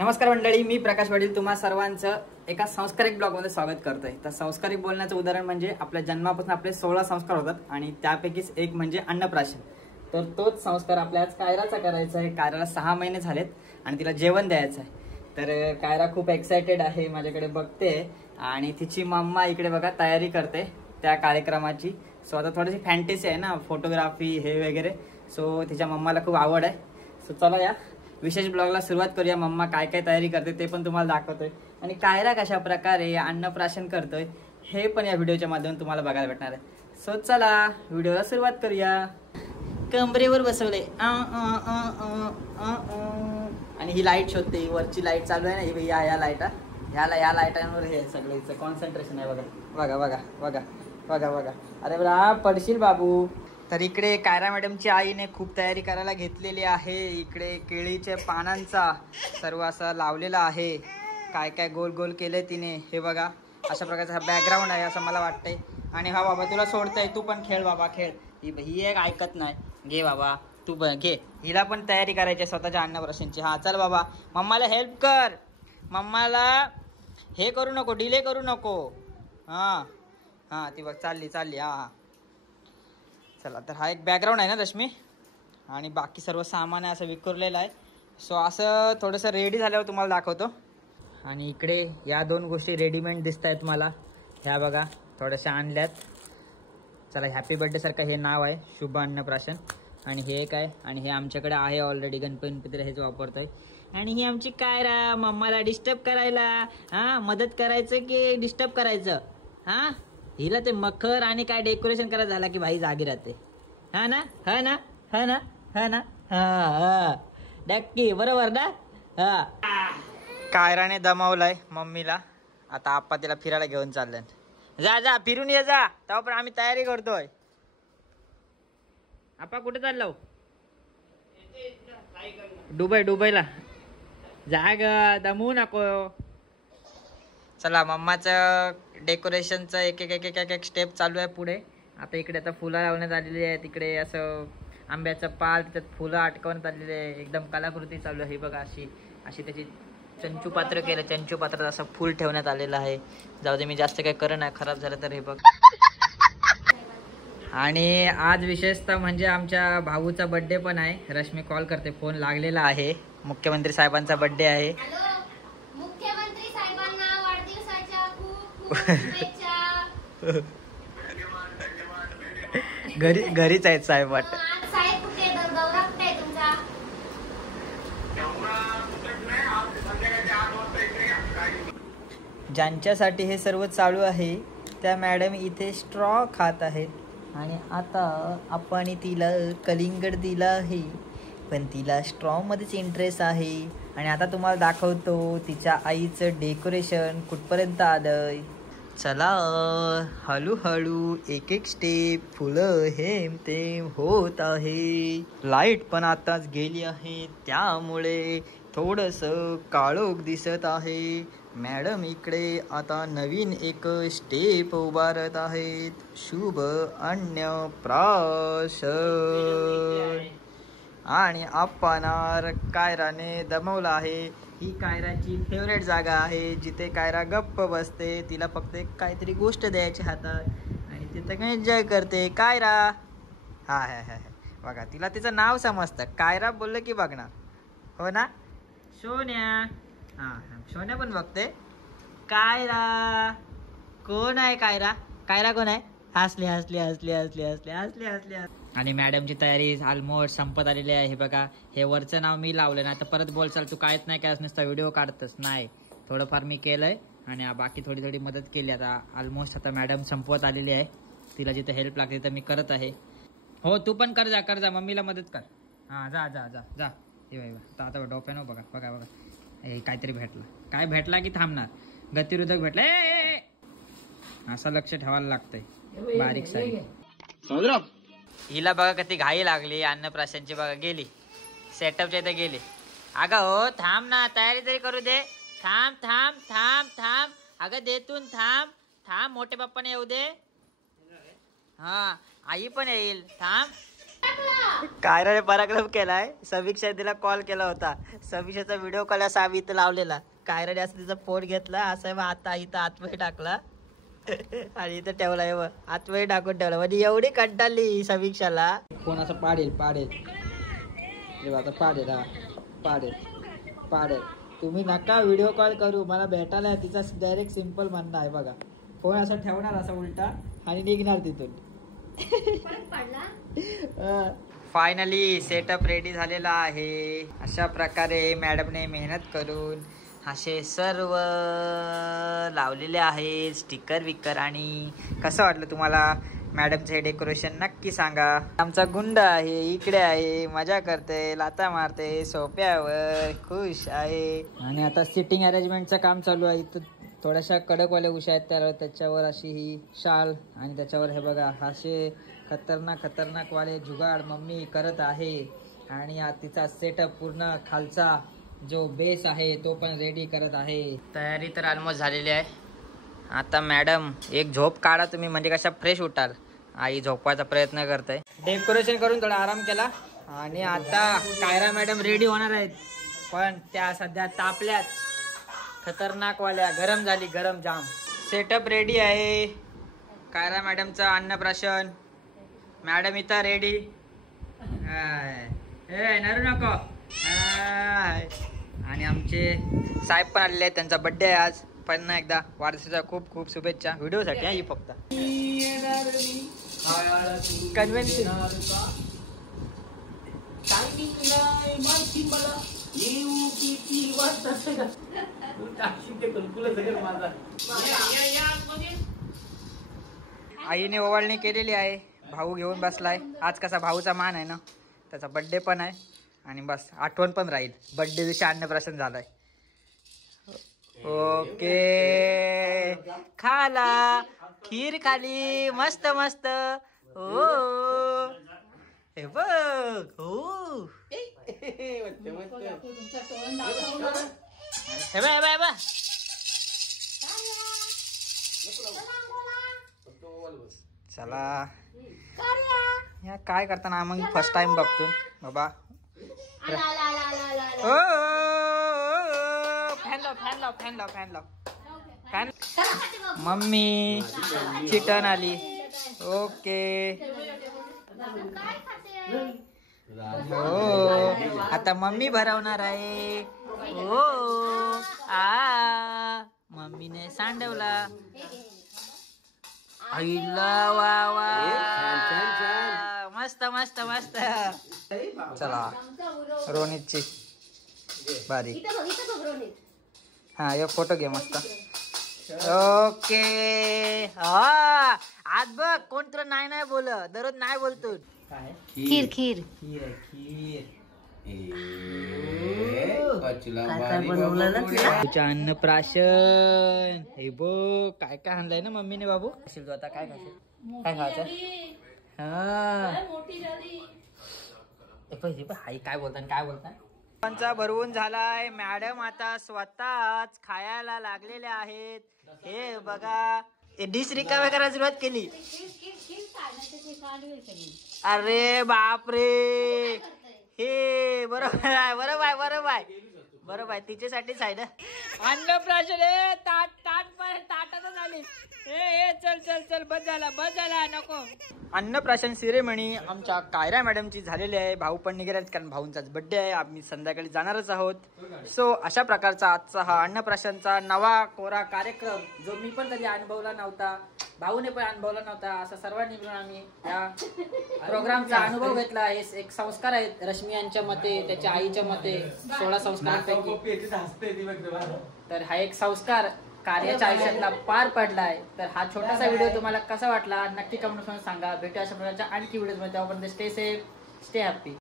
नमस्कार मंडळी, मी प्रकाश पाटील तुम्हा सर्वांचं एका संस्कारिक ब्लॉगमध्ये स्वागत करतोय। तर संस्कारिक बोलण्याचं उदाहरण म्हणजे आपल्या जन्मापासून आपले 16 संस्कार होतात आणि त्यापैकीच एक म्हणजे अन्नप्राशन। तर तोच संस्कार आपल्या आज कायराचा करायचा आहे। कायराला 6 महिने झालेत आणि तिला जेवण द्यायचं आहे। तर कायरा खूप एक्साइटेड आहे, माझ्याकडे बघते आणि तिची मम्मा इकडे बघा तयारी करते त्या कार्यक्रमाची। सो आता थोडीशी फॅन्टसी आहे ना, फोटोग्राफी हे वगैरे। सो तिच्या मम्माला खूप आवड आहे। सो चला या विशेष ब्लॉगला सुरुवात करूया। मम्मा काय काय तयारी करते ते पण तुम्हाला दाखवतोय आणि कायरा कशा प्रकारे अन्नप्राशन करतोय हे पण या व्हिडिओच्या माध्यमातून तुम्हाला बघायला भेटणार आहे। सो चला व्हिडिओला सुरुवात करूया। कमरेवर बसवले आणि ही लाईट शोधते, वरची लाईट चालू आहे ना, या लाईटा या लाईटांवर हे सगळं कॉन्सन्ट्रेशन आहे। बघा बघा बघा बघा बघा बघा, अरे बघा पडशील बाबू। तर इकडे कायरा मॅडमची आईने खूप तयारी करायला घेतलेली आहे। इकडे केळीच्या पानांचा सर्व असं लावलेला आहे, काय काय गोल गोल केले तिने, हे बघा अशा प्रकारचा हा बॅकग्राऊंड आहे असं मला वाटतंय। आणि हा बाबा तुला सोडतंय, तू पण खेळ बाबा खेळ। ही एक ऐकत नाही, घे बाबा तू पण घे, हिला पण तयारी करायची स्वतःच्या अन्नप्राशनची। हा चल बाबा, मम्माला हेल्प कर, मम्माला हे करू नको, डिले करू नको। हां हां ती बघ चालली चालली। हां चला, तर हा एक बॅकग्राऊंड आहे ना रश्मी, आणि बाकी सर्व सामान आहे असं विखुरलेलं आहे। सो असं थोडंसं रेडी झाल्यावर तुम्हाला दाखवतो। आणि इकडे या दोन गोष्टी रेडीमेड दिसत आहेत मला, ह्या बघा थोड्याशा आणल्यात। चला, हॅपी बर्थडे सारखं हे नाव आहे, शुभ अन्नप्राशन। आणि हे एक आहे, आणि हे आमच्याकडे आहे ऑलरेडी, गणपतीला हेच वापरतोय। आणि ही आमची कायरा, मम्माला डिस्टर्ब करायला हां मदत करायचं की डिस्टर्ब करायचं। हां हिला ते मखर आणि काय डेकोरेशन करायचं झाला की भाई जागी राहते। हा ना हा ना हा ना हा ना हा नक्की बरोबर ना। हा कायराने दमावलाय मम्मीला, आता आप्पा तिला फिरायला घेऊन चालले। जा जा फिरून ये जा, तेव्हा पण आम्ही तयारी करतोय। आप्पा कुठे चाललो? दुबईला जाग, दमू नको। चला, मम्माचं डेकोरेशनचं एक एक एक एक एक स्टेप चालू आहे पुढे। आता इकडे आता फुलं लावण्यात आलेली आहेत, तिकडे असं आंब्याचं पाल, त्याच्यात फुलं अटकवण्यात आलेली आहे, एकदम कलाकृती चालू आहे। बघा अशी अशी त्याची चंचू पात्र केलं, चंचू पात्रात असं फुल ठेवण्यात आलेलं आहे। जाऊ दे, मी जास्त काही करत नाही, खराब झालं तर हे बघ। आणि आज विशेषतः म्हणजे आमच्या भाऊचा बर्थडे पण आहे। रश्मी कॉल करते, फोन लागलेला आहे, मुख्यमंत्री साहेबांचा बर्थडे आहे। घरीच आहेत साहेब वाटत। ज्यांच्यासाठी हे सर्व चालू आहे त्या मॅडम इथे स्ट्रॉ खात आहेत। आणि आता आपण तिला कलिंगड दिला आहे, पण तिला स्ट्रॉ मध्येच इंटरेस्ट आहे। आणि आता तुम्हाला दाखवतो तिच्या आईचं डेकोरेशन कुठपर्यंत आलंय। चला, हळूहळू एक एक स्टेप, फुलं हेम तेम होत आहे। लाईट पण आताच गेली आहे, त्यामुळे थोडंसं काळोख दिसत आहे। मॅडम इकडे आता नवीन एक स्टेप उभारत आहेत, शुभ अन्नप्राशन। आणि आपणावर कायराने दमवलं आहे। ही कायराची फेवरेट जागा आहे, जिथे कायरा गप्प बसते, तिला फक्त एक काहीतरी गोष्ट द्यायची हातात आणि तिथं एन्जॉय करते कायरा। हा हा हा बघा, तिला तिचं नाव समजतं, कायरा बोललं की बघणार, हो ना सोन्या। हा सोन्या पण बघते। कायरा कोण आहे? कायरा कायरा कोण आहे? हसली हसली हसली हसली हसली हसली हसली। आणि मॅडमची तयारी ऑलमोस्ट संपत आलेली आहे। हे बघा, हे वरचं नाव मी लावलं ना, आता परत बोलचाल तू कायच नाही काय नुसता व्हिडिओ काढतस नाही, थोडंफार मी केलंय आणि बाकी थोडी थोडी मदत केली। आता ऑलमोस्ट आता मॅडम संपवत आलेली आहे, तिला जिथे हेल्प लागते तर मी करत आहे। हो तू पण कर जा, मम्मीला मदत कर। हा जा जा जा जा, ये आता डोक्यानं बघा बघा बघा, हे काहीतरी भेटला, काय भेटला की थांबणार, गतिरोधक भेटला। असं लक्ष ठेवायला लागतंय बारीक सारीक। हिला बघा किती घाई लागली अन्नप्राशनची, बघा गेली सेटअपच्या इथे गेली। अगं हो थांब ना, तयारी तरी करू दे, थांब थांब थांब थांब, अगं देतून थांब थांब, मोठे पप्पाने येऊ दे। हा आई पण येईल, थांब कायराने पराक्रम केलाय. समीक्षा तिला कॉल केला होता. समीक्षाचा व्हिडिओ कॉल असा आम्ही इथं लावलेला. कायराने असं तिचा फोन घेतला असा आता इथं आतमध्ये टाकला आणि इथं ठेवलाय. आतमध्ये टाकून ठेवला. म्हणजे एवढी कंटाळली समीक्षाला. फोन असं पाडेल आता पाडेल. तुम्ही नका व्हिडिओ कॉल करू, मला भेटायला. तिचा डायरेक्ट सिंपल म्हणणं आहे बघा. फोन असा ठेवणार असा उलटा आणि निघणार तिथून. फायनली सेटअप रेडी झालेला आहे. अशा प्रकारे मॅडमने मेहनत करून असे सर्व लावलेले आहेत स्टिकर विकर. आणि कसं वाटलं तुम्हाला मॅडमचं हे डेकोरेशन नक्की सांगा. आमचा गुंड आहे, इकडे आहे, मजा करते, लाता मारते, सोप्यावर खुश आहे. आणि आता सिटिंग अरेंजमेंटचं काम चालू आहे. इथं थोड्याशा कडकवाल्या उशा आहेत, त्याच्यावर अशी ही शाल आणि त्याच्यावर हे बघा असे खतरनाक वाले जुगाड मम्मी करत आहे. आणि तिचा सेटअप पूर्ण खालचा जो बेस आहे तो पण रेडी करत आहे. तयारी तर ऑलमोस्ट झालेली आहे. आता मॅडम एक झोप काढा तुम्ही, म्हणजे कशा फ्रेश उठाल. आई झोपायचा प्रयत्न करते. डेकोरेशन करून थोडा आराम केला आणि आता कायरा मॅडम रेडी होणार आहेत. पण त्या सध्या तापल्यात, खतरनाक वाल्या, गरम झाली, गरम जाम. सेटअप रेडी आहे. कायरा मॅडमचं अन्नप्राशन. मॅडम इथं रेडी. नरू नको. आणि आमचे साहेब पण आलेले आहेत. त्यांचा बर्थडे आहे आज. पण एकदा वाढदिवसाच्या खूप खूप शुभेच्छा. व्हिडिओसाठी ही फक्त कन्व्हेन्सिंग. आईने ओवाळणी केलेली आहे. भाऊ घेऊन बसलाय. आज कसा भाऊचा मान आहे ना, त्याचा बर्थडे पण आहे आणि बस आठवण पण राहील. बर्थडे दिवशी अन्नप्राशन झालाय. ओके, खाला खीर खाली मस्त मस्त. हो हे बघ. हो चला या काय करताना मग फर्स्ट टाइम बघतो बाबा. फॅन मम्मी चिटन आली. ओके हो आता मम्मी भरवणार आहे. हो मम्मीने सांडवला आईला. वा वा मस्त मस्त मस्त. चला रोनितची बारी. हा एक फोटो घे मस्त. ओके. आज बघ कोण तुला नाही बोल, दररोज नाही बोलतो. खीर खीर खीर आहे खीर. तुझ्या अन्नप्राशन. हे बघ काय काय आणलंय ना मम्मीने बाबू. तू आता काय खायचं, काय खायचं. आई काय बोलता. चा भरवून झालाय. मॅडम आता स्वतःच खायला लागलेल्या आहेत. हे बघा डिश रिकाम्या करायला सुरुवात केली. अरे बापरे. हे बरोबर आहे तिच्यासाठीच आहे ना अन्नप्राशन. ताटातच आली. चल बस झाला नको. अन्नप्राशन सिरेमनी आमच्या कायरा मॅडमची झालेली आहे. भाऊ पण निघाले कारण भाऊंचाच बर्थडे आहे. आम्ही संध्याकाळी जाणारच आहोत. सो अशा प्रकारचा आजचा हा अन्नप्राशनचा नवा कोरा कार्यक्रम जो मी पण कधी अनुभवला नव्हता, भाऊने पण अनुभवला नव्हता, असा सर्वांनी मिळून आम्ही या प्रोग्रामचा अनुभव घेतला आहे. एक संस्कार आहेत रश्मी यांच्या मते, त्याच्या आईच्या मते 16 संस्कारांपैकी. तर हा एक संस्कार कार्याच्या आयुष्यातला पार पडलाय. तर हा छोटासा व्हिडिओ तुम्हाला कसा वाटला नक्की कमेंट करून सांगा. भेटूया अशा प्रकारच्या आणखी व्हिडिओ मध्ये. त्यापर्यंत स्टे सेफ, स्टे हॅप्पी.